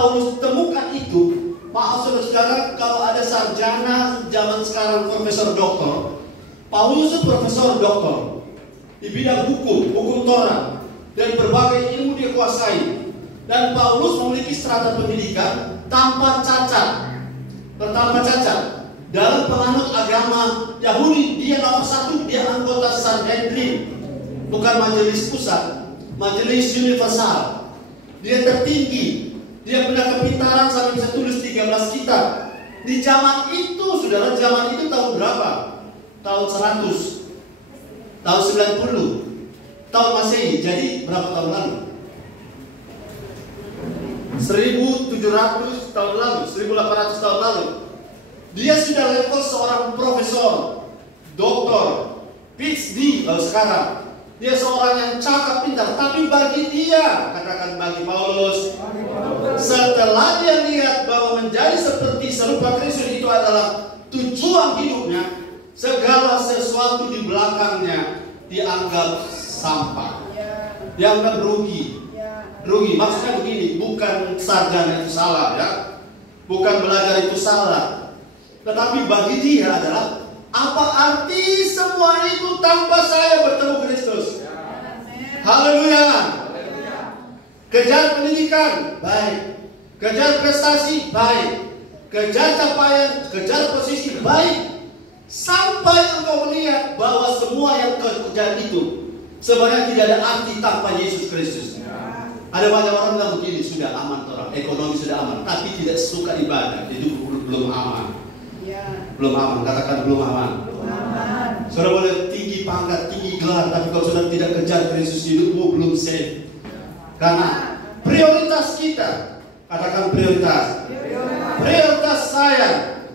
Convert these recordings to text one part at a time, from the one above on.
Paulus temukan itu. Maaf saudara-saudara, kalau ada sarjana zaman sekarang profesor doktor, Paulus itu profesor doktor di bidang hukum Torah, dan berbagai ilmu dia kuasai. Dan Paulus memiliki strata pendidikan tanpa cacat. Dalam penganut agama Yahudi, dia nomor 1, dia anggota Sanhedrin, bukan majelis pusat, majelis universal. Dia tertinggi. Dia punya kepintaran sampai bisa tulis 13 kitab. Di zaman itu, saudara, zaman itu tahun berapa? Tahun 100, tahun 90, tahun Masehi. Jadi berapa tahun lalu? 1700 tahun lalu, 1800 tahun lalu. Dia sudah level seorang profesor, doktor, PhD kalau sekarang. Dia seorang yang cakap, pintar. Tapi bagi dia, katakan bagi Paulus, setelah dia lihat bahwa menjadi seperti serupa Kristus itu adalah tujuan hidupnya, segala sesuatu di belakangnya dianggap sampah, dianggap rugi. Maksudnya begini, bukan sarjana itu salah, ya, bukan belajar itu salah, tetapi bagi dia adalah, apa arti semua itu tanpa saya bertemu Kristus? Haleluya. Kejar pendidikan, baik. Kejar prestasi, baik. Kejar capaian, kejar posisi, baik. Sampai engkau melihat bahwa semua yang kau kejar itu sebenarnya tidak ada arti tanpa Yesus Kristus. Ada banyak orang bilang begini, sudah aman orang, ekonomi sudah aman, tapi tidak suka ibadah, itu belum aman. Belum aman, katakan belum aman. Saudara boleh tinggi pangkat, tinggi gelar, tapi kalau saudara tidak kejar Kristus, hidupmu belum safe. Karena prioritas kita, katakan prioritas. Prioritas saya,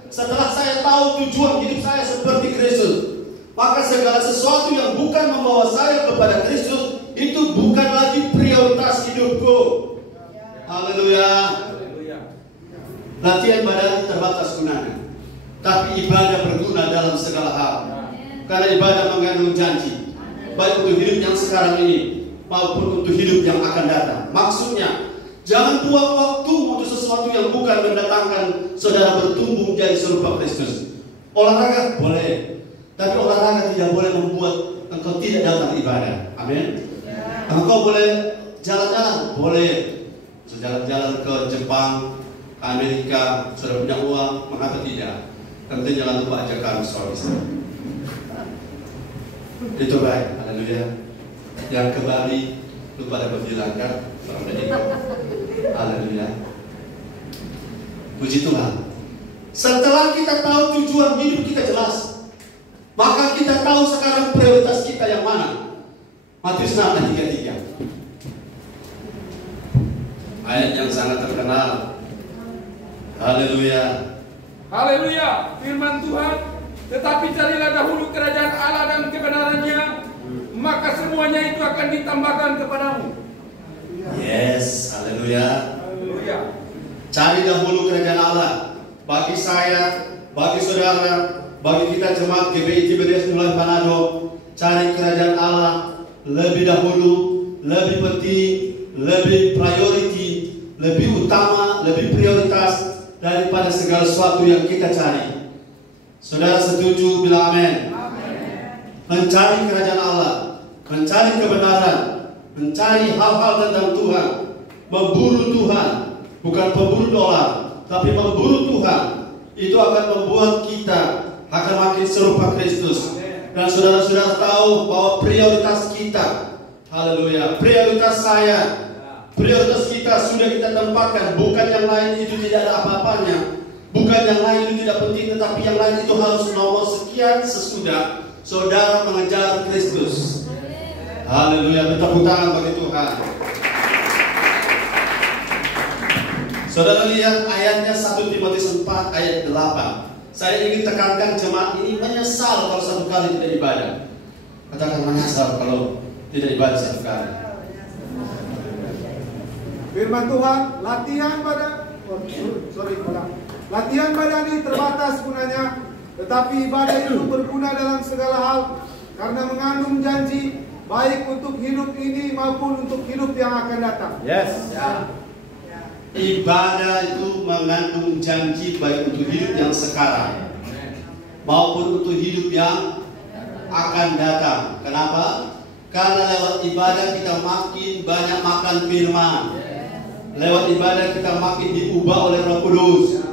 setelah saya tahu tujuan hidup saya seperti Kristus, maka segala sesuatu yang bukan membawa saya kepada Kristus, itu bukan lagi prioritas hidupku. Haleluya. Latihan badan terbatas gunanya, tapi ibadah berguna dalam segala hal. Karena ibadah mengandung janji, baik untuk hidup yang sekarang ini maupun untuk hidup yang akan datang. Maksudnya, jangan buang waktu untuk sesuatu yang bukan mendatangkan saudara bertumbuh menjadi serupa Kristus. Olahraga boleh, tapi olahraga tidak boleh membuat engkau tidak datang ibadah. Amin. Engkau boleh jalan-jalan, boleh. Jalan-jalan ke Jepang, Amerika, sudah punya uang, mengapa tidak? Tentu jangan lupa ajak kami suami. Itu baik, haleluya. Yang ke Bali, lupa dapat dilanggar, orang dari haleluya. Puji Tuhan. Setelah kita tahu tujuan hidup kita jelas, maka kita tahu sekarang prioritas kita yang mana. Matius 6:33. Ayat yang sangat terkenal. Haleluya. Haleluya, firman Tuhan, tetapi carilah dahulu kerajaan Allah dan kebenarannya, maka semuanya itu akan ditambahkan kepadamu. Yes, haleluya. Haleluya. Cari dahulu kerajaan Allah. Bagi saya, bagi saudara, bagi kita jemaat GBI Tiberias Mulai Manado, cari kerajaan Allah lebih dahulu, lebih penting, lebih priority, lebih utama, lebih prioritas daripada segala sesuatu yang kita cari. Saudara setuju? Bilang amin. Mencari kerajaan Allah, mencari kebenaran, mencari hal-hal tentang Tuhan, memburu Tuhan, bukan pemburu dolar, tapi memburu Tuhan, itu akan membuat kita akan makin serupa Kristus. Dan saudara-saudara tahu bahwa prioritas kita, haleluya, prioritas saya, prioritas kita sudah kita tempatkan. Bukan yang lain itu tidak ada apa-apanya, bukan yang lain itu tidak penting, tetapi yang lain itu harus nomor sekian sesudah saudara mengejar Kristus. Haleluya, bertepuk tangan bagi Tuhan. Saudara lihat ayatnya 1 Timotius 4 ayat 8. Saya ingin tekankan jemaat ini menyesal kalau satu kali tidak ibadah. Katakan menyesal kalau tidak ibadah satu kali. Firman Tuhan, latihan badan ini terbatas gunanya, tetapi ibadah itu berguna dalam segala hal, karena mengandung janji baik untuk hidup ini maupun untuk hidup yang akan datang. Yes. ibadah itu mengandung janji baik untuk hidup yang sekarang maupun untuk hidup yang akan datang. Kenapa? Karena lewat ibadah kita makin banyak makan firman. Lewat ibadah kita makin diubah oleh Roh Kudus.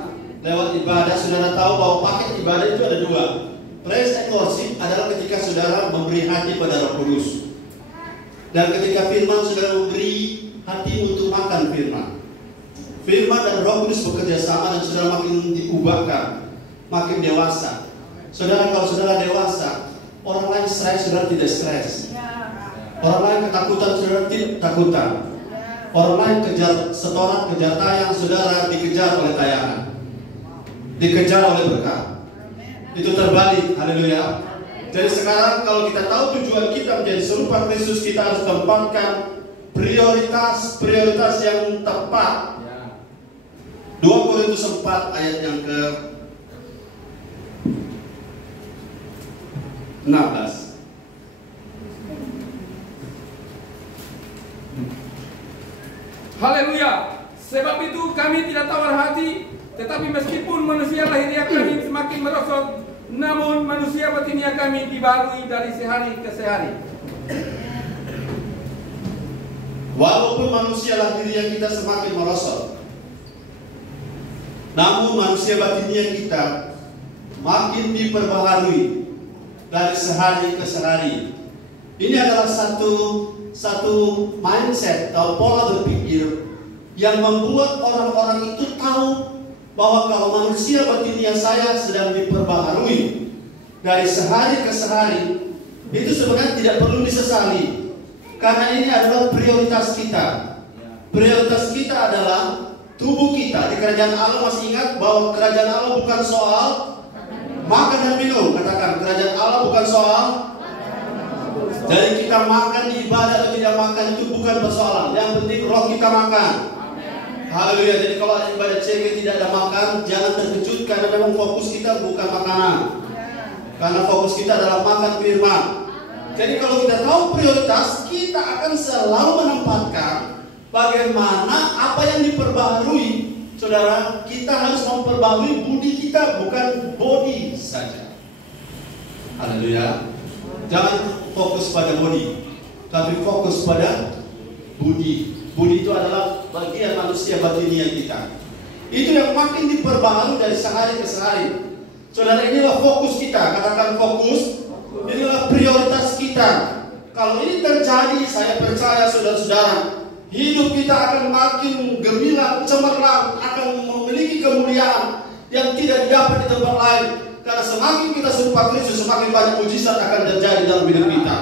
Lewat ibadah, saudara tahu bahwa paket ibadah itu ada dua. Praise and worship adalah ketika saudara memberi hati pada Roh Kudus. Dan ketika firman, saudara memberi hati untuk makan firman. Firman dan Roh Kudus bekerja sama dan saudara makin diubahkan, makin dewasa. Saudara, kalau saudara dewasa, orang lain stres, saudara tidak stres. Orang lain ketakutan, saudara tidak ketakutan. Orang lain kejar setoran, kejar tayang, saudara dikejar oleh tayangan, dikejar oleh berkat. Itu terbalik, haleluya. Jadi sekarang kalau kita tahu tujuan kita menjadi serupa Kristus, kita harus tempatkan prioritas yang tepat. 2 Korintus 4 ayat yang ke 16. Haleluya. Sebab itu kami tidak tawar hati, tetapi meskipun manusia lahiriah kami semakin merosot, namun manusia batiniah kami dibarui dari sehari ke sehari. Walaupun manusia lahiriah kita semakin merosot, namun manusia batiniah kita makin diperbaharui dari sehari ke sehari. Ini adalah satu mindset atau pola berpikir yang membuat orang-orang itu tahu bahwa kalau manusia batiniah saya sedang diperbaharui dari sehari ke sehari, itu sebenarnya tidak perlu disesali, karena ini adalah prioritas kita. Prioritas kita adalah tubuh kita. Di kerajaan Allah, masih ingat bahwa kerajaan Allah bukan soal makan dan minum. Katakan, kerajaan Allah bukan soal. Jadi kita makan di ibadah atau tidak makan itu bukan persoalan. Yang penting roh kita makan. Haleluya. Jadi kalau ada ibadah CG tidak ada makan, jangan terkejut, karena memang fokus kita bukan makanan. Karena fokus kita adalah makan firman. Jadi kalau kita tahu prioritas, kita akan selalu menempatkan bagaimana apa yang diperbaharui. Saudara, kita harus memperbaharui budi kita, bukan body saja. Haleluya. Jangan fokus pada body, tapi fokus pada budi. Budi itu adalah bagian manusia batiniah kita. Itu yang makin diperbaharui dari sehari ke sehari. Saudara, inilah fokus kita. Katakan fokus. Inilah prioritas kita. Kalau ini terjadi, saya percaya saudara-saudara, hidup kita akan makin gemilang, cemerlang, akan memiliki kemuliaan yang tidak didapat di tempat lain. Karena semakin kita serupa Kristus, semakin banyak mujizat akan terjadi dalam hidup kita.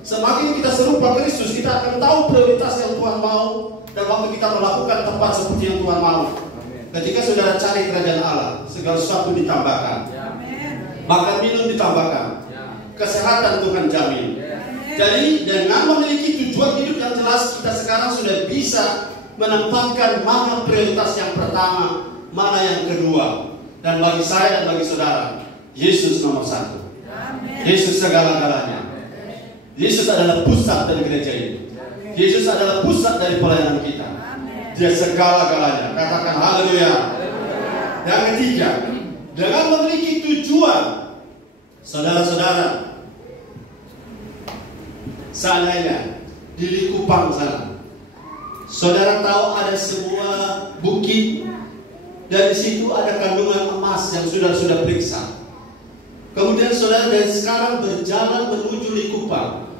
Semakin kita serupa Kristus, kita akan tahu prioritas yang Tuhan mau, dan waktu kita melakukan tempat seperti yang Tuhan mau. Ketika saudara cari kerajaan Allah, segala sesuatu ditambahkan. Makan minum ditambahkan. Kesehatan Tuhan jamin. Jadi dengan memiliki tujuan hidup yang jelas, kita sekarang sudah bisa menempatkan mana prioritas yang pertama, mana yang kedua. Dan bagi saya dan bagi saudara, Yesus nomor 1. Yesus segala-galanya. Yesus adalah pusat dari gereja ini. Yesus adalah pusat dari pelayanan kita. Dia segala-galanya. Katakan haleluya. Yang ketiga, dengan memiliki tujuan, saudara-saudara, seandainya di Likupang sana, saudara tahu ada sebuah bukit, dan di situ ada kandungan emas yang sudah periksa. Kemudian saudara dari sekarang berjalan menuju Likupang,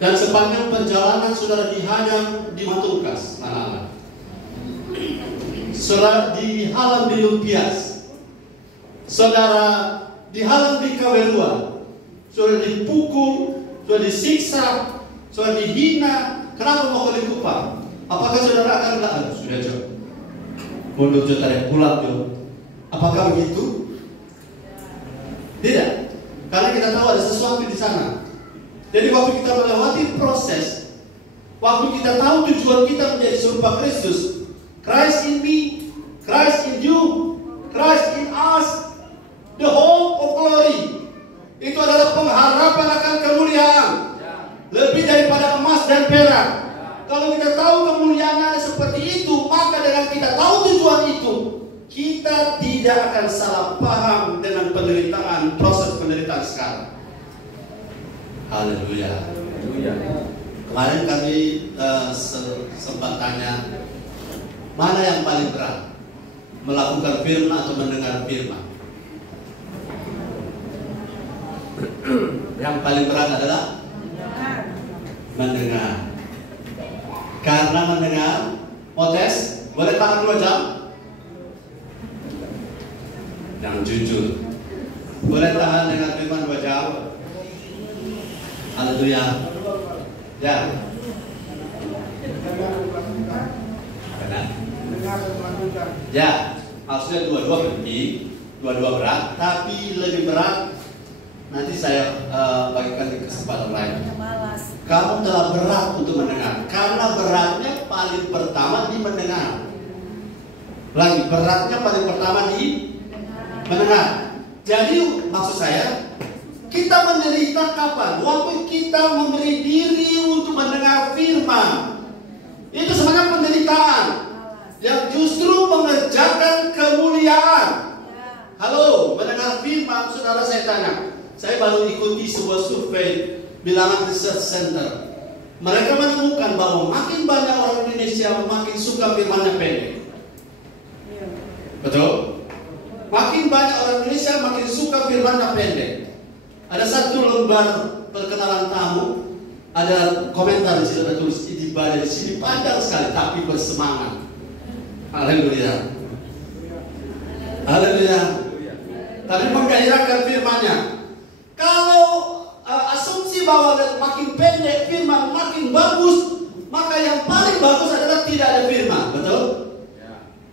dan sepanjang perjalanan saudara dihadang di Matungkas, saudara dihalang di Lumpias, saudara dihalang di Kawerua, saudara dipukul, saudara disiksa, saudara dihina. Kenapa mau ke Likupang? Apakah saudara akan bilang, sudah jauh, mundur jauh, tarik pulang jauh? Apakah begitu? Tidak, karena kita tahu ada sesuatu di sana. Jadi waktu kita melewati proses, waktu kita tahu tujuan kita menjadi serupa Kristus, Christ in me, Christ in you, Christ in us, the hope of glory. Itu adalah pengharapan akan kemuliaan, lebih daripada emas dan perak. Kalau kita tahu kemuliaan seperti itu, maka dengan kita kita tidak akan salah paham dengan penderitaan, proses penderitaan sekarang. Haleluya. Kemarin kami sempat tanya, mana yang paling berat? Melakukan firman atau mendengar firman? Yang paling berat adalah mendengar. Karena mendengar, mau tes, boleh tahan 2 jam? Yang jujur, boleh tahan dengan firman 2 jam? Haleluya. Ya. Benar. Ya, maksudnya dua-dua penting, dua-dua berat, tapi lebih berat nanti saya bagikan di kesempatan lain. Kamu telah berat untuk mendengar, karena beratnya paling pertama di mendengar. Lagi, beratnya paling pertama di mendengar. Jadi maksud saya, kita menderita kapan? Waktu kita memberi diri untuk mendengar firman. Itu sebenarnya penderitaan yang justru mengerjakan kemuliaan. Halo, mendengar firman, saudara, saya tanya. Saya baru ikuti sebuah survei bilangan Research Center. Mereka menemukan bahwa makin banyak orang Indonesia makin suka firmannya pendek. Betul? Makin banyak orang Indonesia makin suka firmannya pendek. Ada satu lembar perkenalan tamu, ada komentar di situ, ada tulis ibadah di sini panjang sekali tapi bersemangat. Haleluya. Haleluya. Tapi menggairahkan firman-Nya. Kalau asumsi bahwa makin pendek firman makin bagus, maka yang paling bagus adalah tidak ada firman, betul?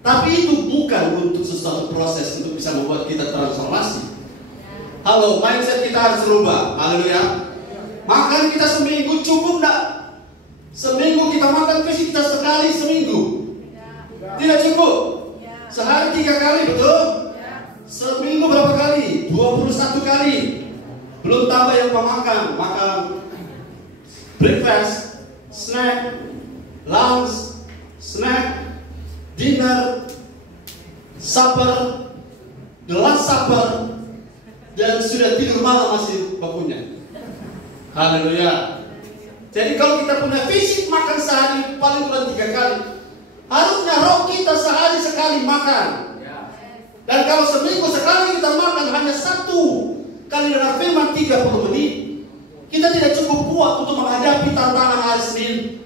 Tapi itu bukan untuk sesuatu proses untuk bisa membuat kita transformasi. Halo, mindset kita harus berubah. Haleluya. Makan kita seminggu cukup enggak? Seminggu kita makan fisik kita sekali seminggu. Tidak cukup. Sehari 3 kali, betul? Seminggu berapa kali? 21 kali. Belum tambah yang pemakan, makan breakfast, snack, lunch, snack, dinner, supper, the last supper, dan sudah tidur malam masih bakunya. Haleluya. Jadi kalau kita punya fisik makan sehari paling kurang 3 kali, harusnya roh kita sehari sekali makan. Dan kalau seminggu sekali kita makan hanya 1 kali dengar firman 30 menit, kita tidak cukup kuat untuk menghadapi tantangan hari Senin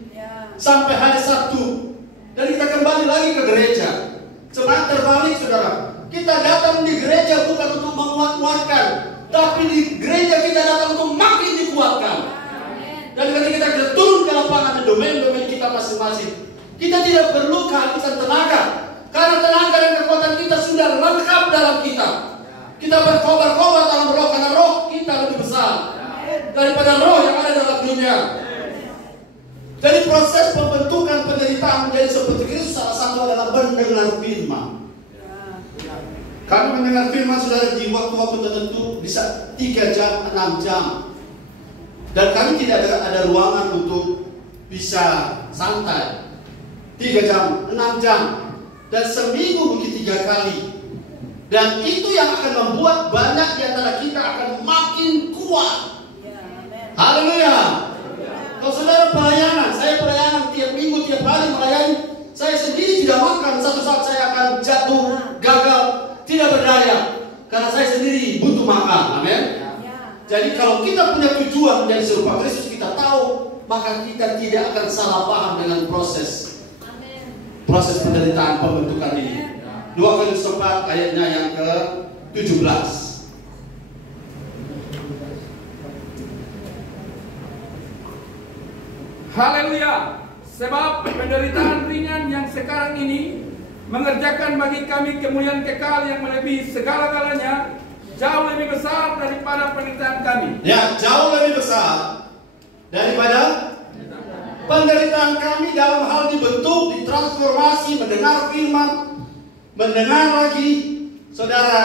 sampai hari Sabtu. Dan kita kembali lagi ke gereja. Sebenarnya terbalik, saudara. Kita datang di gereja bukan untuk menguat-kuatkan, tapi di gereja kita datang untuk makin dikuatkan. Dan ketika kita turun ke lapangan di domain-domain kita masing-masing, kita tidak perlu kehabisan tenaga, karena tenaga dan kekuatan kita sudah lengkap dalam kita. Kita berkobar-kobar dalam roh, karena roh kita lebih besar daripada roh yang ada dalam dunia. Jadi proses pembentukan penderitaan menjadi seperti Kristus salah satu adalah mendengar firman. Kami mendengar firman, saudara, di waktu-waktu tertentu bisa 3 jam, 6 jam. Dan kami tidak ada ruangan untuk bisa santai. 3 jam, 6 jam. Dan seminggu begitu 3 kali. Dan itu yang akan membuat banyak di antara kita akan makin kuat. Haleluya. Kalau saudara pelayanan, saya pelayanan tiap minggu, tiap hari melayani, saya sendiri tidak makan. Satu saat saya akan jatuh, gagal, tidak berdaya, karena saya sendiri butuh makan. Amin. Jadi kalau kita punya tujuan menjadi serupa Kristus, kita tahu, maka kita tidak akan salah paham dengan proses penderitaan pembentukan ini. 2 Korintus 4 ayatnya yang ke-17. Haleluya. Sebab penderitaan ringan yang sekarang ini mengerjakan bagi kami kemuliaan kekal yang melebihi segala-galanya, jauh lebih besar daripada penderitaan kami. Ya, jauh lebih besar daripada penderitaan kami dalam hal dibentuk, ditransformasi, mendengar firman, mendengar lagi. Saudara,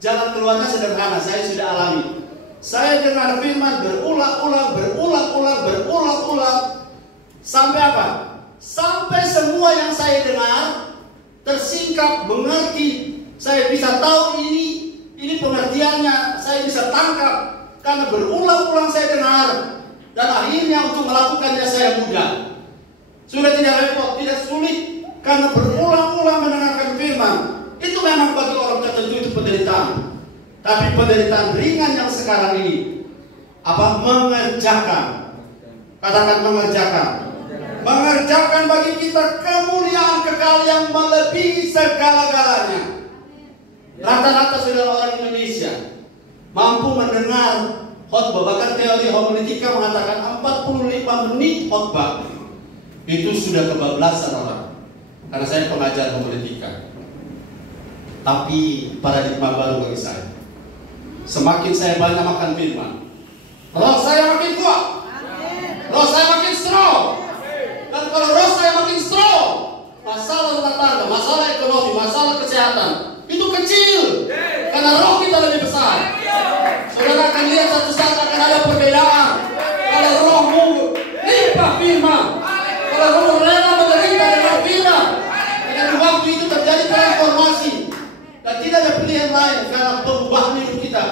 jalan keluarnya sederhana, saya sudah alami. Saya dengar firman berulang-ulang. Sampai apa? Sampai semua yang saya dengar tersingkap, mengerti, Saya bisa tahu ini pengertiannya, saya bisa tangkap karena berulang-ulang saya dengar dan akhirnya untuk melakukannya saya mudah. Sudah tidak repot, tidak sulit karena berulang-ulang mendengarkan firman. Itu memang bagi orang tertentu itu penderitaan. Tapi penderitaan ringan yang sekarang ini mengerjakan. Katakan mengerjakan. Mengerjakan bagi kita kemuliaan kekal yang melebihi segala-galanya. Rata-rata saudara orang Indonesia mampu mendengar khotbah. Bahkan teori homiletika mengatakan 45 menit khotbah itu sudah kebablasan orang. Karena saya pengajar homiletika. Tapi paradigma baru bagi saya. Semakin saya banyak makan firman, roh saya makin kuat, roh saya makin strong. Dan kalau roh saya makin strong, masalah rumah tangga, masalah ekonomi, masalah kesehatan itu kecil, karena roh kita lebih besar. Saudara akan lihat satu saat akan ada perbedaan. Kalau rohmu limpah firman, kalau rohmu rela menderita dengan firman, dengan waktu itu terjadi transformasi. Dan tidak ada pilihan lain karena perubahan hidup kita.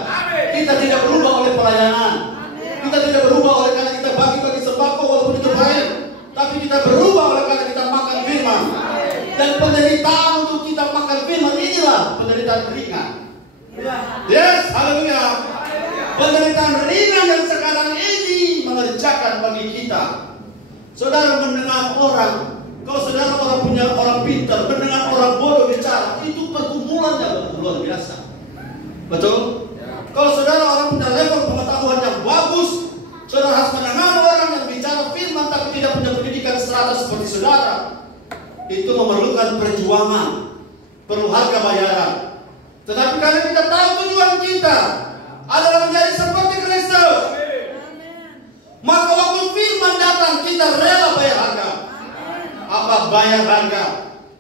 Kita tidak berubah oleh pelayanan. Kita tidak berubah oleh karena kita bagi-bagi sembako walaupun itu baik. Tapi kita berubah oleh karena kita makan firman. Dan penderitaan untuk kita makan firman inilah penderitaan ringan. Yes, haleluya. Penderitaan ringan yang sekarang ini mengerjakan bagi kita. Saudara mendengar orang, kalau saudara punya orang pintar, mendengar orang bodoh bicara, itu pergumulan yang luar biasa. Betul? Kalau saudara orang punya level pengetahuan yang bagus, saudara harus mendengar orang yang bicara firman tapi tidak punya pendidikan serata seperti saudara. Itu memerlukan perjuangan, perlu harga bayaran. Tetapi karena kita tahu tujuan kita adalah menjadi seperti Kristus, maka waktu firman datang kita rela bayar harga. Apa bayar harga?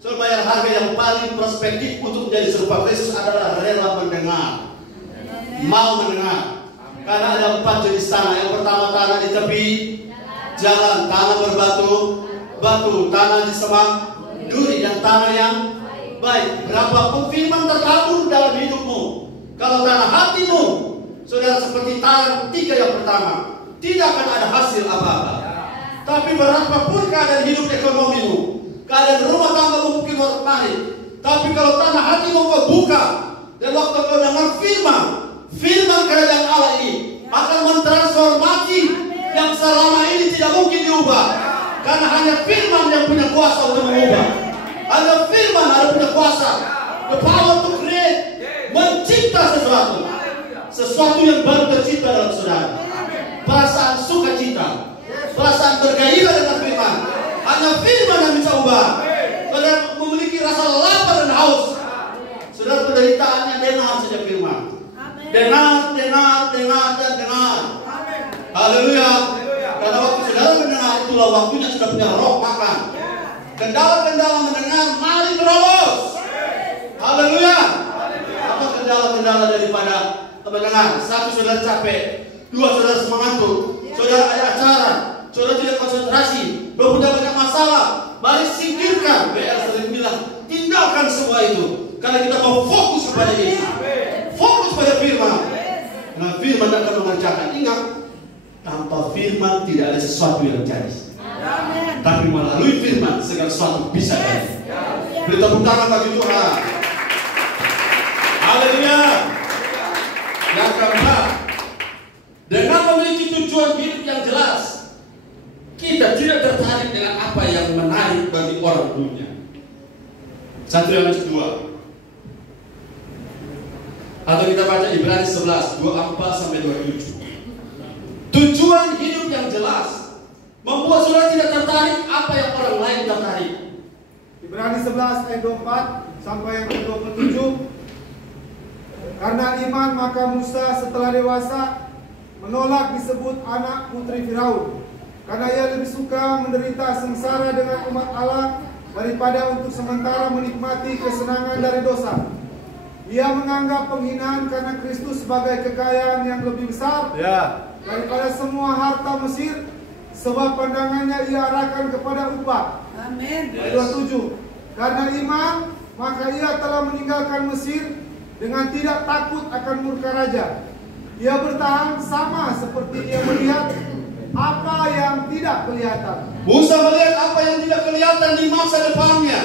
So, bayar harga yang paling prospektif untuk menjadi serupa Kristus adalah rela mendengar, mau mendengar. Karena ada 4 jenis tanah. Yang pertama tanah di tepi jalan, tanah berbatu, tanah di semak, duri, dan tanah yang baik. Berapapun firman tertabur dalam hidupmu, kalau tanah hatimu, saudara seperti tanah 3 yang pertama, tidak akan ada hasil apa-apa. Tapi berapapun keadaan hidup ekonomimu, keadaan rumah tanggamu mungkin marit, tapi kalau tanah hatimu kau buka, dan waktu kau dengar firman kerajaan Allah ini akan mentransformasi yang selama ini tidak mungkin diubah. Karena hanya firman yang punya kuasa untuk mengubah. Hanya firman ada punya kuasa, the power to create, mencipta sesuatu yang baru tercipta dalam saudara. Perasaan sukacita, perasaan bergairah dengan firman. Hanya firman yang bisa ubah. Saudara memiliki rasa lapar dan haus. Saudara penderitaannya dengar saja firman. Dengar. Haleluya. Karena waktu saudara mendengar, itulah waktunya sudah punya roh makan. Kendala-kendala mendengar, mari terobos. Haleluya. Apa kendala-kendala daripada mendengar? 1, saudara capek. 2, saudara semangatuk. Saudara ada acara, saudara tidak konsentrasi, punya banyak masalah. Mari singkirkan. BR sering bilang, tinggalkan semua itu. Karena kita mau fokus kepada Yesus, fokus pada firman. Dengan firman akan mengerjakan. Ingat, tanpa firman tidak ada sesuatu yang jadi. Tapi melalui firman segala sesuatu bisa jadi. Beri tepuk tangan bagi Tuhan. Haleluya. Yang keempat, dengan memiliki tujuan hidup yang jelas, kita tidak tertarik dengan apa yang menarik bagi orang dunia. 1 Yohanes 2. Atau kita baca Ibrani 11, 24-27. Tujuan hidup yang jelas membuat saudara tidak tertarik apa yang orang lain tertarik. Ibrani 11 ayat 24 sampai yang ke-27. Karena iman maka Musa setelah dewasa menolak disebut anak putri Firaun, karena ia lebih suka menderita sengsara dengan umat Allah daripada untuk sementara menikmati kesenangan dari dosa. Ia menganggap penghinaan karena Kristus sebagai kekayaan yang lebih besar daripada semua harta Mesir, sebab pandangannya ia arahkan kepada upah. Amin. Ayat 27. Karena iman maka ia telah meninggalkan Mesir dengan tidak takut akan murka raja. Ia bertahan sama seperti ia melihat apa yang tidak kelihatan. Musa melihat apa yang tidak kelihatan di masa depannya.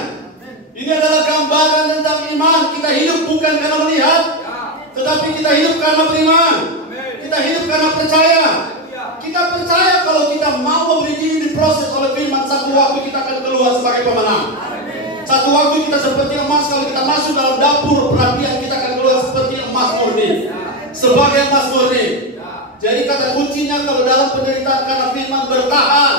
Ini adalah gambaran tentang iman. Kita hidup bukan karena melihat, tetapi kita hidup karena beriman. Kita hidup karena percaya. Kita percaya kalau kita mau memberi diri diproses oleh firman, satu waktu kita akan keluar sebagai pemenang. Satu waktu kita seperti emas, kalau kita masuk dalam dapur perhatian, kita akan keluar seperti emas murni. Sebagai emas murni. Jadi kata kuncinya kalau dalam penderitaan karena firman bertahan.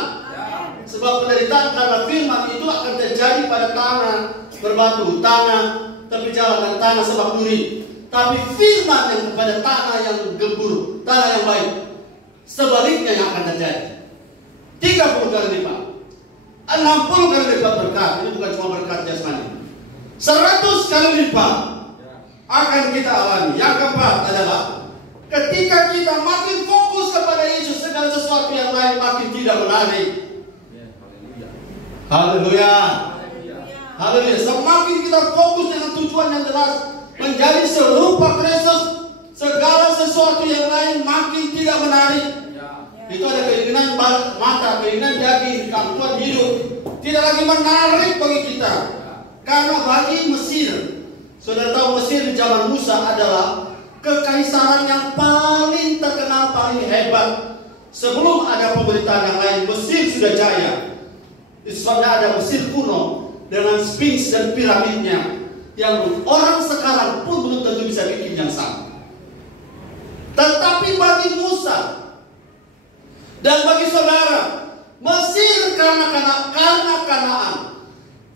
Sebab penderitaan karena firman itu akan terjadi pada tanah berbatu, tanah tepi jalan dan tanah sebab duri. Tapi firman yang kepada tanah yang gembur, tanah yang baik, sebaliknya yang akan terjadi. 30 kali lipat, 60 kali lipat berkat. Ini bukan cuma berkat jasmani, 100 kali lipat akan kita alami. Yang keempat adalah ketika kita makin fokus kepada Yesus, segala sesuatu yang lain makin tidak menarik. Haleluya. Haleluya. Semakin kita fokus dengan tujuan yang jelas, menjadi serupa Kristus, segala sesuatu yang lain makin tidak menarik. Itu ada keinginan mata, keinginan daging, keangkuhan hidup, tidak lagi menarik bagi kita. Karena bagi Mesir, saudara tahu Mesir di zaman Musa adalah kekaisaran yang paling terkenal, paling hebat. Sebelum ada pemerintahan yang lain, Mesir sudah jaya. Sebabnya ada Mesir kuno dengan Sphinx dan piramidnya, yang orang sekarang pun belum tentu bisa bikin yang sama. Tetapi bagi Musa dan bagi saudara, Mesir karena Kanaan,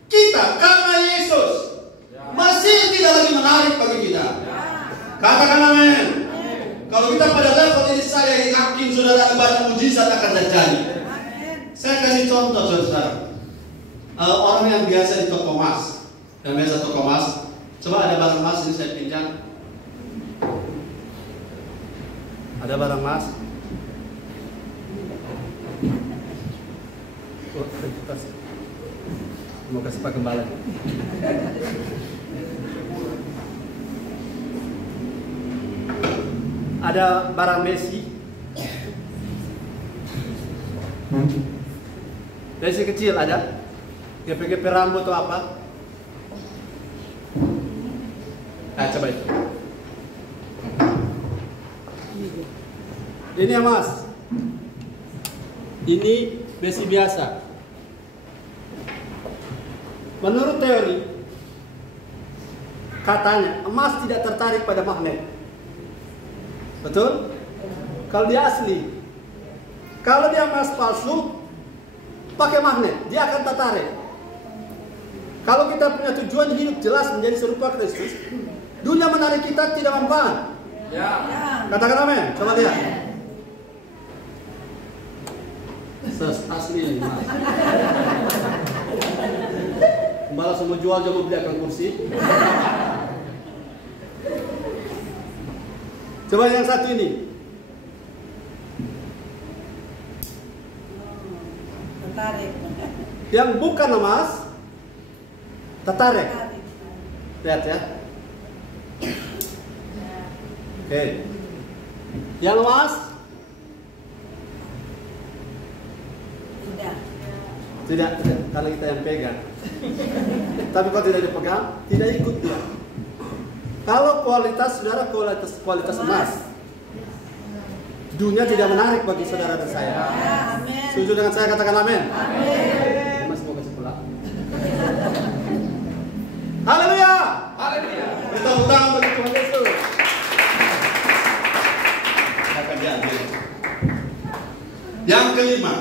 kita karena Yesus, Mesir tidak lagi menarik bagi kita. Katakan amin. Kalau kita pada level ini, saya yakin saudara ibadah mujizat akan terjadi. Saya kasih contoh saudara. Orang yang biasa di toko emas, yang biasa toko emas, coba ada barang emas ini saya pinjam. Ada barang emas. Mau kasih Pak Gembala. Ada barang Messi. Messi kecil ada. GP rambut atau apa? Nah, coba itu. Ini emas. Ini besi biasa. Menurut teori, katanya emas tidak tertarik pada magnet. Betul? Kalau dia asli. Kalau dia emas palsu, pakai magnet, dia akan tertarik. Kalau kita punya tujuan hidup jelas menjadi serupa Kristus, dunia menarik kita tidak mempan. Ya. Katakan amin. Coba lihat. Asli mas. Malah semua jual jangan beli akan kursi. Coba yang satu ini. Tertarik. Yang bukan emas tertarik. Lihat ya. Oke. Yang emas tidak, karena kita yang pegang. Tapi kalau tidak dipegang, tidak ikut dia. Kalau kualitas saudara kualitas emas, dunia tidak menarik bagi saudara dan saya. Setuju dengan saya, katakan amin. Amin. Mas mau kasih pulang. Haleluya. Haleluya. Kita utang bagi Tuhan Yesus. Akan diambil. Yang kelima,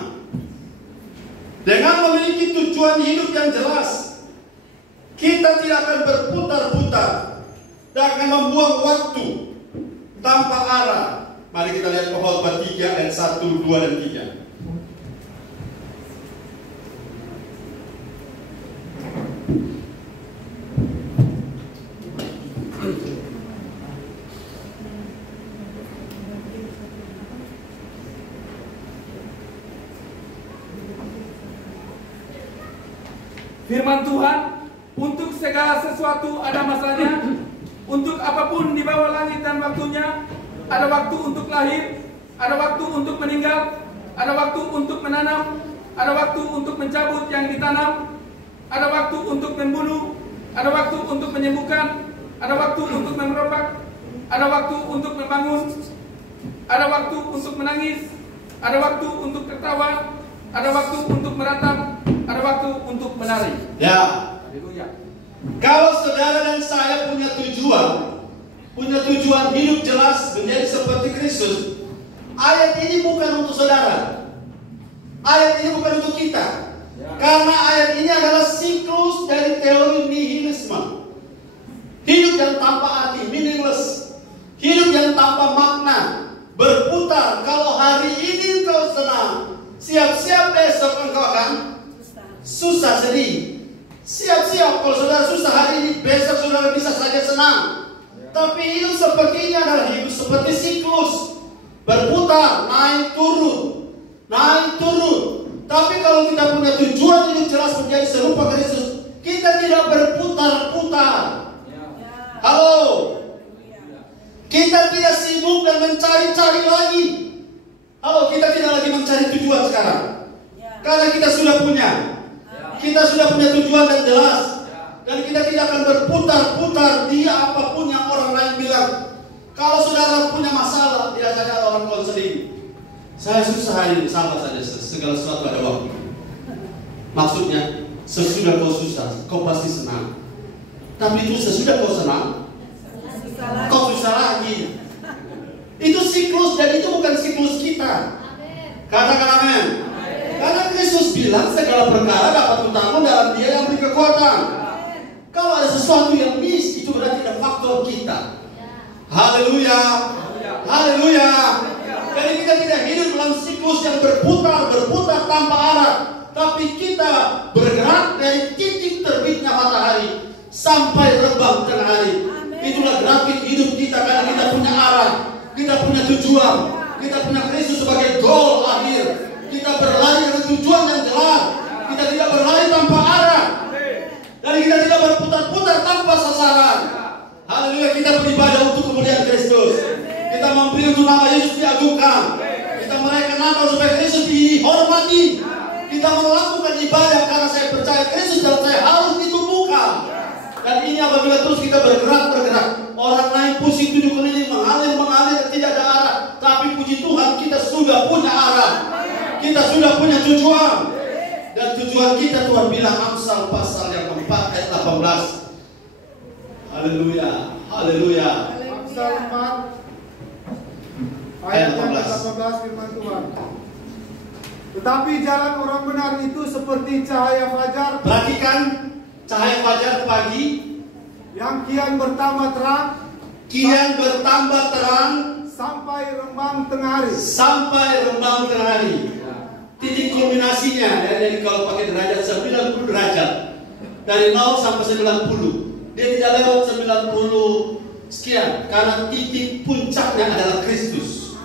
dengan memiliki tujuan hidup yang jelas, kita tidak akan berputar-putar dan akan membuang waktu tanpa arah. Mari kita lihat Khotbah 3 ayat 1, 2 dan 3. Firman Tuhan, untuk segala segala sesuatu ada masanya. Untuk apapun di bawah langit dan waktunya. Ada waktu untuk lahir, ada waktu untuk meninggal, ada waktu untuk menanam, ada waktu untuk mencabut yang ditanam, ada waktu untuk membunuh, ada waktu untuk menyembuhkan, ada waktu untuk memerobak, ada waktu untuk membangun, ada waktu untuk menangis, ada waktu untuk tertawa, ada waktu untuk meratap, ada waktu untuk menari. Ya. Haleluya. Kalau saudara dan saya punya tujuan hidup jelas menjadi seperti Kristus, ayat ini bukan untuk saudara. Ayat ini bukan untuk kita. Karena ayat ini adalah siklus dari teori nihilisme. Hidup yang tanpa arti, meaningless. Hidup yang tanpa makna, berputar. Kalau hari ini engkau senang, siap-siap besok engkau akan susah, sedih. Siap-siap kalau saudara susah hari ini, besok saudara bisa saja senang. Tapi hidup seperti ini adalah hidup seperti siklus, berputar, naik turun, naik turun. Tapi kalau kita punya tujuan hidup jelas menjadi serupa Kristus, kita tidak berputar-putar. Halo, kita tidak sibuk dan mencari-cari lagi. Halo, kita tidak lagi mencari tujuan sekarang, karena kita sudah punya. Kita sudah punya tujuan dan jelas. Dan kita tidak akan berputar-putar dia apapun yang orang lain bilang. Kalau saudara punya masalah, biasanya orang konseling. Saya susah hari ini, sabar saja, segala sesuatu ada waktu. Maksudnya, sesudah kau susah, kau pasti senang. Tapi itu sesudah kau senang, kau susah lagi. Itu siklus, dan itu bukan siklus kita. Katakan amin. Karena Kristus bilang segala perkara dapat kutanggung dalam Dia yang beri kekuatan. Kalau ada sesuatu yang miss, itu berarti ada faktor kita. Haleluya, haleluya. Jadi kita tidak hidup dalam siklus yang berputar tanpa arah, tapi kita bergerak dari titik terbitnya matahari sampai terbang tengah hari. Itulah grafik hidup kita, karena kita punya arah, kita punya tujuan, kita punya Kristus sebagai goal akhir. Kita berlari dengan tujuan yang jelas. Kita tidak berlari tanpa arah. Dan kita tidak berputar-putar tanpa sasaran. Haleluya, kita beribadah untuk kemuliaan Kristus. Kita memberi untuk nama Yesus diagungkan. Kita merayakan Natal supaya Kristus dihormati. Kita melakukan ibadah karena saya percaya Kristus dan saya harus ditumbuhkan. Dan ini apabila terus kita bergerak. Orang lain pusing tujuh keliling, mengalir, tidak ada arah. Tapi puji Tuhan, kita sudah punya arah. Kita sudah punya tujuan. Dan tujuan kita Tuhan bilang Amsal pasal yang keempat ayat 18. Haleluya, haleluya. Amsal 4 ayat 18 firman Tuhan. Tetapi jalan orang benar itu seperti cahaya fajar. Perhatikan cahaya fajar pagi yang kian bertambah terang. Sampai rembang tengah hari. Titik kulminasinya dari kalau pakai derajat 90 derajat dari 0 sampai 90. Dia tidak lewat 90 sekian, karena titik puncaknya adalah Kristus.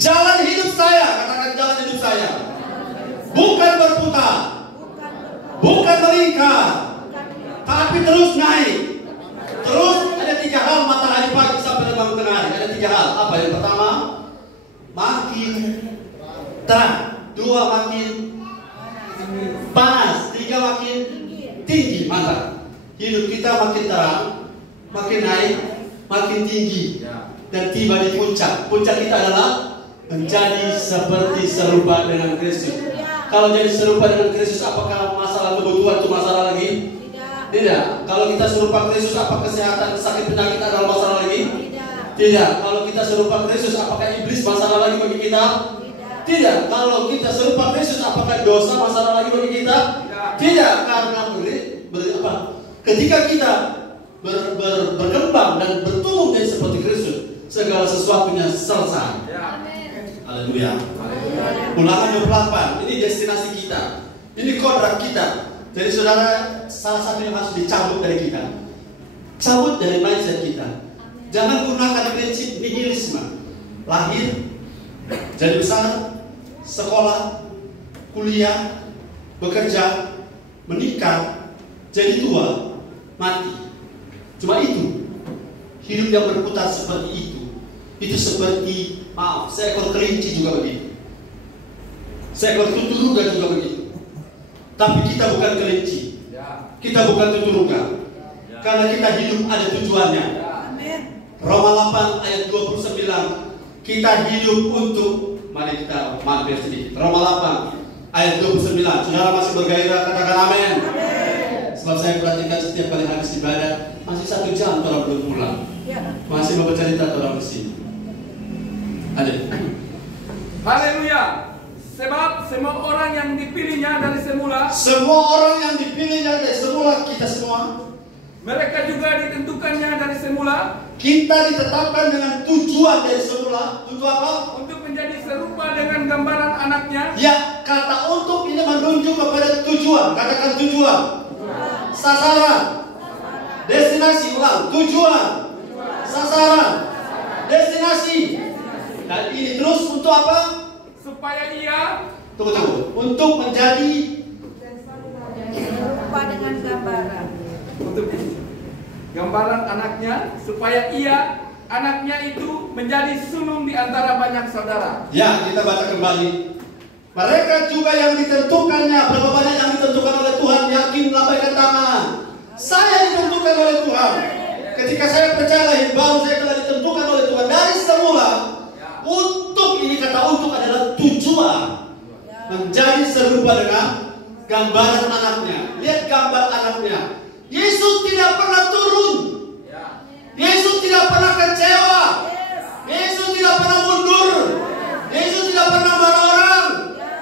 Jalan hidup saya, katakan jalan hidup saya bukan berputar, bukan melingkar, tapi terus naik. Terus ada 3 hal matahari pagi sampai rembang tengah hari. Ada 3 hal. Apa yang pertama? Makin terang. 2 makin panas. 3 makin tinggi. Mantap. Hidup kita makin terang, makin naik, makin tinggi, dan tiba di puncak. Puncak kita adalah menjadi seperti serupa dengan Kristus. Kalau jadi serupa dengan Kristus, apakah masalah kebutuhan itu masalah lagi? Tidak. Kalau kita serupa Kristus, apa kesehatan, sakit, penyakit adalah masalah lagi? Tidak. Kalau kita serupa Kristus, apakah iblis masalah lagi bagi kita? Tidak. Kalau kita serupa Kristus, apakah dosa masalah lagi bagi kita? Tidak. Karena ketika kita berkembang dan bertumbuh menjadi seperti Kristus, segala sesuatunya selesai. Haleluya. Ulangan 28. Ini destinasi kita. Ini kodrat kita. Jadi saudara, salah satu yang harus dicabut dari kita, cabut dari mindset kita. Jangan gunakan prinsip nihilisme. Lahir, jadi besar, sekolah, kuliah, bekerja, menikah, jadi tua, mati. Cuma itu. Hidup yang berputar seperti itu. Itu seperti, seekor kelinci juga begitu. Seekor tuturuga juga begitu. Tapi kita bukan kelinci. Kita bukan tuturuga. Karena kita hidup ada tujuannya. Roma 8 ayat 29. Kita hidup untuk, mari kita mampir sedikit. Roma 8 ayat 29. Saudara masih bergairah, katakan amin. Sebab saya perhatikan setiap kali habis ibadah, masih 1 jam orang belum pulang. Masih mau bercerita orang di sini. Ada. Haleluya. Sebab semua orang yang dipilihnya dari semula, semua orang yang dipilihnya dari semula, kita semua, mereka juga ditentukannya dari semula. Kita ditetapkan dengan tujuan dari semula. Untuk apa? Untuk menjadi serupa dengan gambaran anaknya. Ya, kata untuk ini menunjuk kepada tujuan. Katakan tujuan. Sasaran. Destinasi, ulang. Tujuan. Sasaran. Destinasi. Dan ini terus untuk apa? Supaya ia, tunggu. Untuk menjadi serupa dengan gambaran. untuk gambaran anaknya, supaya ia, anaknya itu menjadi sulung di antara banyak saudara. Ya, kita baca kembali. Mereka juga yang ditentukannya, berapa banyak yang ditentukan oleh Tuhan, yakin lambaikan tangan. Saya ditentukan oleh Tuhan. Ketika saya percaya baru saya telah ditentukan oleh Tuhan dari semula. Untuk ini kata untuk adalah tujuan menjadi serupa dengan gambaran anaknya. Lihat gambar anaknya. Yesus tidak pernah turun. Yesus tidak pernah kecewa. Yesus tidak pernah mundur. Yesus tidak pernah marah orang.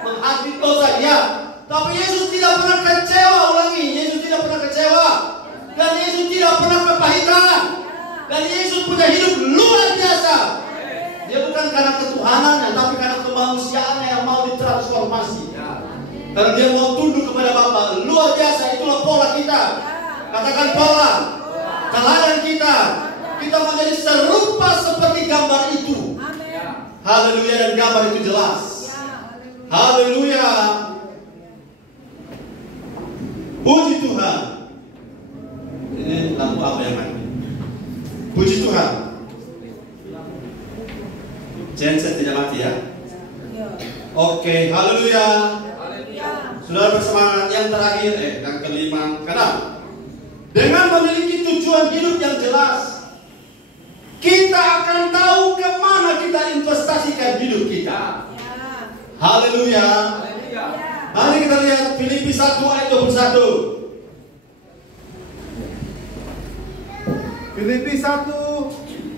Menghakimi dosa, ya. Tapi Yesus tidak pernah kecewa. Ulangi, Yesus tidak pernah kecewa. Dan Yesus tidak pernah kepahitan. Dan Yesus punya hidup luar biasa. Dia bukan karena ketuhanannya, tapi karena kemanusiaannya yang mau ditransformasi. Karena dia mau tunduk kepada Bapa. Luar biasa, itulah pola kita. Katakan pola. Teladan kita. Kita mau jadi serupa seperti gambar itu. Haleluya, dan gambar itu jelas. Haleluya. Puji Tuhan. Ini lampu apa yang mati? Puji Tuhan. Genset tidak mati ya? Oke, haleluya. Saudara bersemangat. Yang terakhir, yang kelima, keenam. Dengan memiliki tujuan hidup yang jelas, kita akan tahu kemana kita investasikan hidup kita. Haleluya. Mari kita lihat Filipi 1 ayat 21. Filipi 1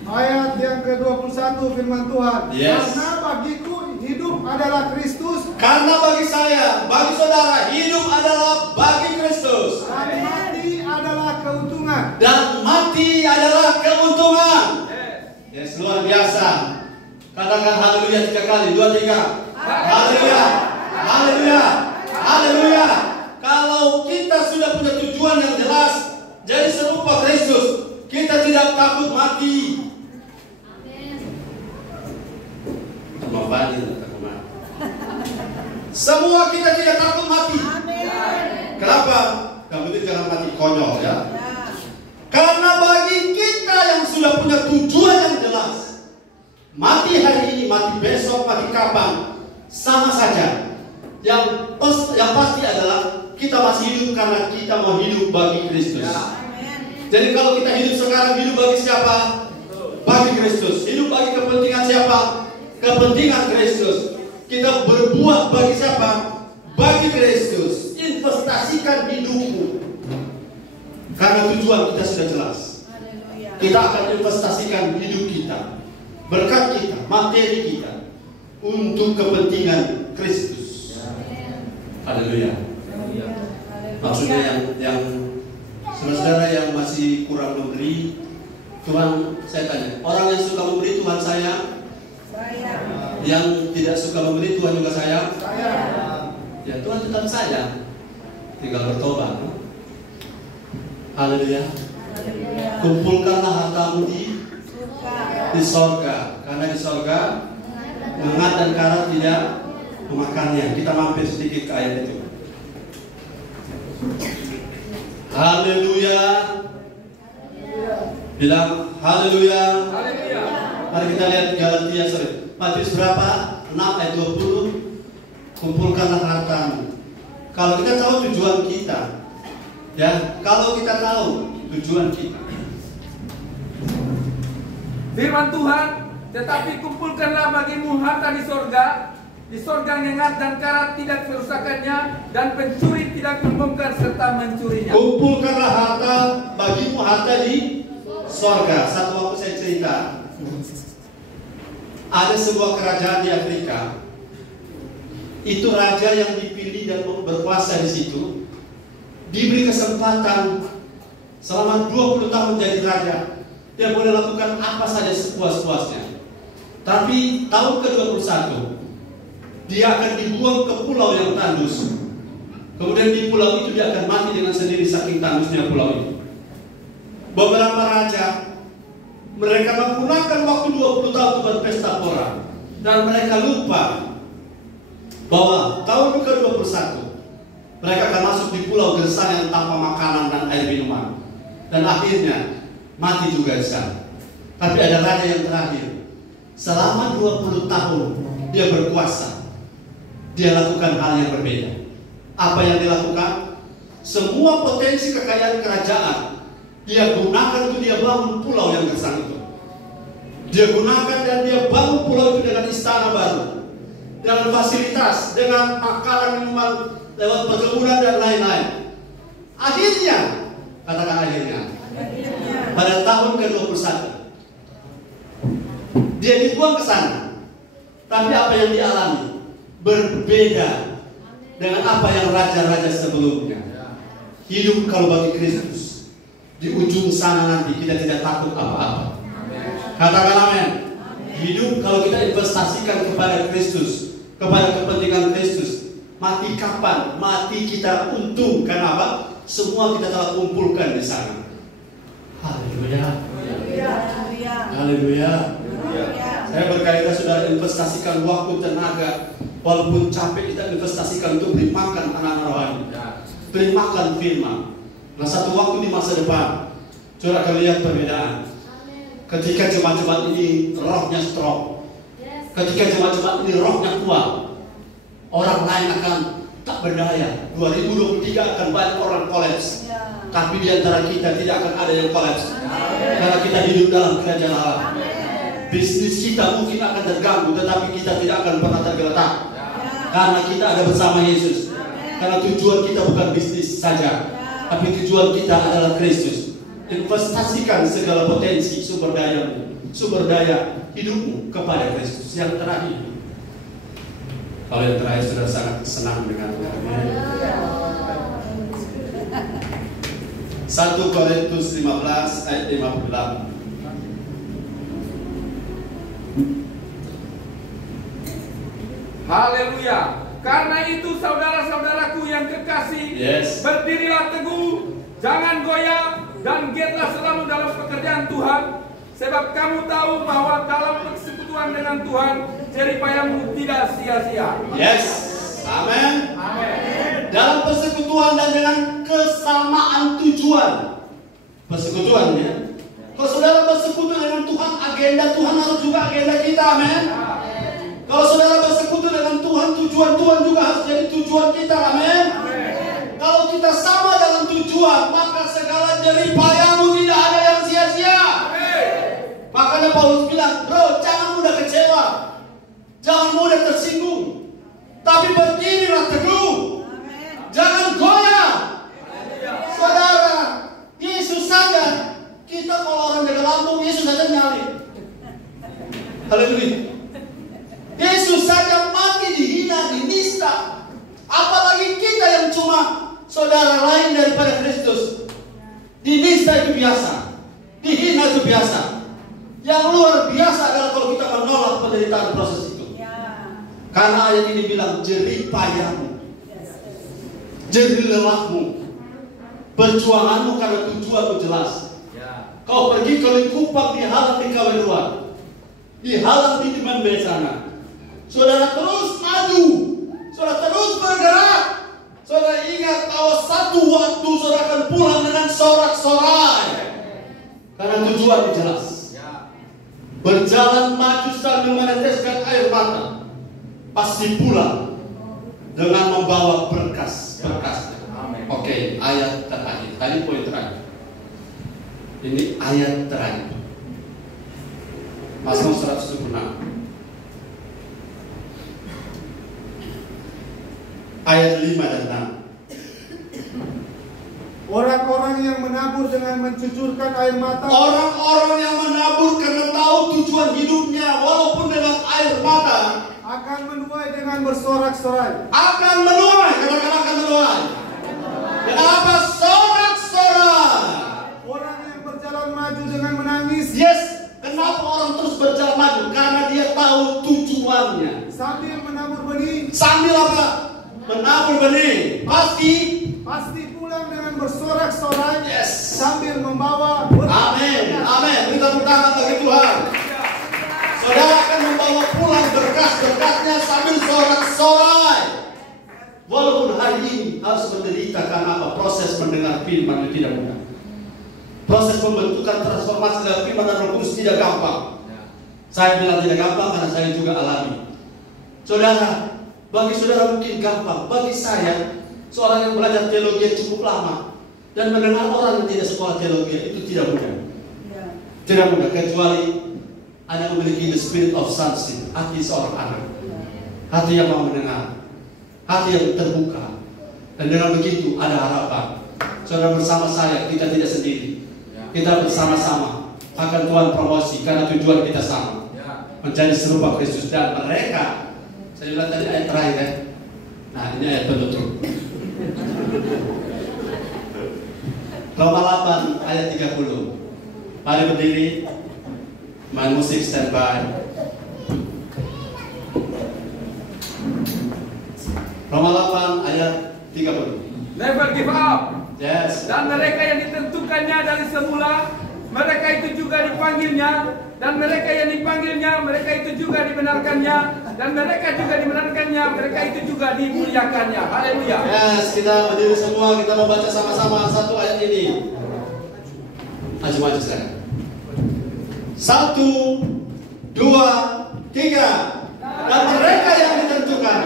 ayat yang ke-21 firman Tuhan. Yes. Karena bagiku hidup adalah Kristus. Karena bagi saya, bagi saudara, hidup adalah bagi Kristus. Dan mati adalah keuntungan. Dan mati adalah keuntungan. Yes, luar biasa. Katakan haleluya 3 kali, 2, 3. Haleluya. Haleluya. Haleluya. Kalau kita sudah punya tujuan yang jelas, jadi serupa Kristus, kita tidak takut mati. Semua kita tidak takut mati. Kenapa? Kamu itu jangan mati konyol ya. Karena bagi kita yang sudah punya tujuan yang jelas, mati hari ini, mati besok, mati kapan, sama saja. Yang pasti adalah kita masih hidup karena kita mau hidup bagi Kristus. Jadi kalau kita hidup sekarang, hidup bagi siapa? Bagi Kristus. Hidup bagi kepentingan siapa? Kepentingan Kristus. Kita berbuat bagi siapa? Bagi Kristus. Investasikan hidupmu. Karena tujuan kita sudah jelas. Kita akan investasikan hidup kita, berkat kita, materi kita, untuk kepentingan Kristus. Haleluya. Maksudnya yang saudara yang masih kurang memberi, Tuhan, saya tanya, orang yang suka memberi Tuhan sayang? Yang tidak suka memberi Tuhan juga sayang? Ya, Tuhan tetap sayang. Tinggal bertobat. Haleluya. Kumpulkanlah hartamu di sorga, karena di sorga mengat dan karat tidak memakannya. Kita mampir sedikit ke ayat itu. Haleluya. Bilang haleluya. Haleluya. Mari kita lihat Galatia, Matius berapa? 6 ayat 20. Kumpulkanlah hartamu. Kalau kita tahu tujuan kita, ya, kalau kita tahu tujuan kita. Firman Tuhan, tetapi kumpulkanlah bagimu harta di sorga nyengat dan karat tidak kerusakannya, dan pencuri tidak membongkar serta mencurinya. Kumpulkanlah harta bagimu, harta di sorga. Satu waktu saya cerita, ada sebuah kerajaan di Afrika. Itu raja yang dipilih dan berkuasa di situ diberi kesempatan selama 20 tahun jadi raja. Dia boleh lakukan apa saja sepuas-puasnya. Tapi tahun ke-21 dia akan dibuang ke pulau yang tandus. Kemudian di pulau itu dia akan mati dengan sendiri saking tandusnya pulau itu. Beberapa raja, mereka menggunakan waktu 20 tahun untuk berpesta pora, dan mereka lupa bahwa tahun ke-21 mereka akan masuk di pulau gersang yang tanpa makanan dan air minuman, dan akhirnya mati juga di sana. Tapi ada raja yang terakhir, selama 20 tahun dia berkuasa. Dia lakukan hal yang berbeda. Apa yang dilakukan? Semua potensi kekayaan kerajaan dia gunakan untuk dia bangun pulau yang gersang itu. Dia gunakan dan dia bangun pulau itu dengan istana baru, dengan fasilitas, dengan makanan minuman, lewat perkebunan dan lain-lain. Akhirnya, katakan akhirnya, pada tahun ke-21 dia dibuang ke sana. Tapi apa yang dialami berbeda dengan apa yang raja-raja sebelumnya. Hidup kalau bagi Kristus, di ujung sana nanti kita tidak takut apa-apa. Katakan amin. Hidup kalau kita investasikan kepada Kristus, kepada kepentingan Kristus. Mati kapan? Mati kita untung. Karena apa? Semua kita telah kumpulkan di sana. Haleluya. Haleluya. Saya berkaitan sudah investasikan waktu, tenaga, walaupun capek kita investasikan untuk beri makan anak-anak rohani, beri makan firman. Nah, satu waktu di masa depan, saudara akan lihat perbedaan. Ketika jemaat-jemaat ini rohnya strong, ketika jemaat-jemaat ini rohnya kuat, orang lain akan tak berdaya. 2023 akan banyak orang kolaps, tapi di antara kita tidak akan ada yang kolaps, karena kita hidup dalam kerajaan Allah. Bisnis kita mungkin akan terganggu, tetapi kita tidak akan pernah tergeletak, karena kita ada bersama Yesus. Karena tujuan kita bukan bisnis saja, tapi tujuan kita adalah Kristus. Investasikan segala potensi sumber daya hidupmu kepada Kristus. Yang terakhir, kalau yang terakhir sudah sangat senang dengan 1 Korintus 15 ayat 58. Haleluya. Karena itu saudara-saudaraku yang kekasih, berdirilah teguh, jangan goyah, dan giatlah selalu dalam pekerjaan Tuhan, sebab kamu tahu bahwa dalam persekutuan dengan Tuhan jeripayamu tidak sia-sia. Yes. Amin. Dalam persekutuan dan dengan kesamaan tujuan. Persekutuan, ya. Kalau saudara bersekutu dengan Tuhan, agenda Tuhan harus juga agenda kita. Amin. Kalau saudara bersekutu dengan Tuhan, tujuan Tuhan juga harus jadi tujuan kita. Amin. Kalau kita sama dalam tujuan, maka segala jeripayamu tidak ada yang sia-sia. Makanya Paulus bilang, bro, jangan mudah kecewa, jangan mudah tersinggung, tapi berdirilah teguh, jangan goyah. Saudara, Yesus saja, kita kalau orang jaga lambung, Yesus saja nyali. Haleluya. Yesus saja mati, dihina, dinista. Apalagi kita yang cuma saudara lain daripada Kristus. Dinista itu biasa, dihina itu biasa. Yang luar biasa adalah kalau kita menolak penderitaan proses itu. Karena ayat ini bilang jeripayamu, jerih lelahmu, perjuanganmu karena tujuanmu jelas. Kau pergi ke Likupang, dihalang di Kaweruan, dihalang di Dimembe sana. Saudara terus maju, saudara terus bergerak, Saudara ingat bahwa satu waktu saudara akan pulang dengan sorak-sorai. Karena tujuan jelas. Berjalan maju sambil meneteskan air mata. Pasti pulang dengan membawa berkas-berkas. Oke, ayat terakhir. Tadi poin terakhir. Ini ayat terakhir. Mazmur 176. Ayat 5 dan 6. Orang-orang yang menabur dengan mencucurkan air mata. Orang-orang yang menabur karena tahu tujuan hidupnya walaupun dengan air mata akan menuai dengan bersorak-sorai. akan menuai. Katakan akan menuai. Kenapa sorak-sorai? Orang yang berjalan maju dengan menangis. Yes. Kenapa orang terus berjalan maju? Karena dia tahu tujuannya. Sambil menabur benih. Sambil apa? Menabur benih. Pasti pulang dengan bersorak-sorai. yes. Sambil membawa Amin. Amin. Berikan tepuk tangan bagi Tuhan. Saudara akan membawa pulang berkas-berkasnya sambil sorak-sorai. Walaupun hari ini harus menderita karena apa? Proses mendengar firman itu tidak mudah. Proses pembentukan transformasi dalam firman dan Roh Kudus tidak gampang. Saya bilang tidak gampang karena saya juga alami. Saudara, bagi saudara mungkin gampang. Bagi saya, seorang yang belajar teologi yang cukup lama dan mendengar orang yang tidak sekolah teologi itu tidak mudah. Tidak mudah kecuali Anda memiliki the spirit of sonship, hati seorang anak, hati yang mau mendengar, hati yang terbuka, dan dengan begitu ada harapan. Saudara bersama saya, kita tidak sendiri. Kita bersama-sama akan Tuhan promosi karena tujuan kita sama, menjadi serupa Kristus. Dan mereka, saya bilang tadi ayat terakhir ya. Nah ini ayat penutup. Roma 8 ayat 30. Mari berdiri. Main musik standby. Roma 8 ayat 30. Never give up. Yes. Dan mereka yang ditentukannya dari semula, mereka itu juga dipanggilnya. Dan mereka yang dipanggilnya, mereka itu juga dibenarkannya. Dan mereka juga dibenarkannya, mereka itu juga dimuliakannya. Haleluya. Yes, kita berdiri semua, kita membaca sama-sama satu ayat ini. Maju-maju sekarang. 1, 2, 3. Dan mereka yang ditentukan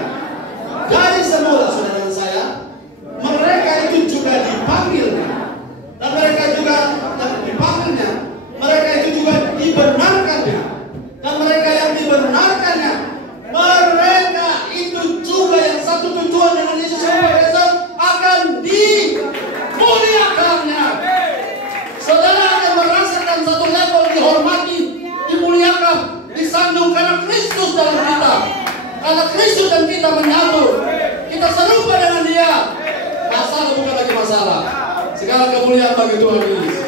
dari semula, saudara saya, mereka itu juga dipanggilnya. Dan mereka juga dipanggilnya. Mereka itu juga dibenarkannya. Dan mereka yang dibenarkannya, mereka itu juga yang satu tujuan dengan Yesus Kristus akan dimuliakannya. Saudara akan merasakan satu level dihormati, dimuliakan, disanjung karena Kristus dalam kita. Karena Kristus dan kita menyatu, kita serupa dengan Dia. Masalah bukan lagi masalah. Segala kemuliaan bagi Tuhan Yesus.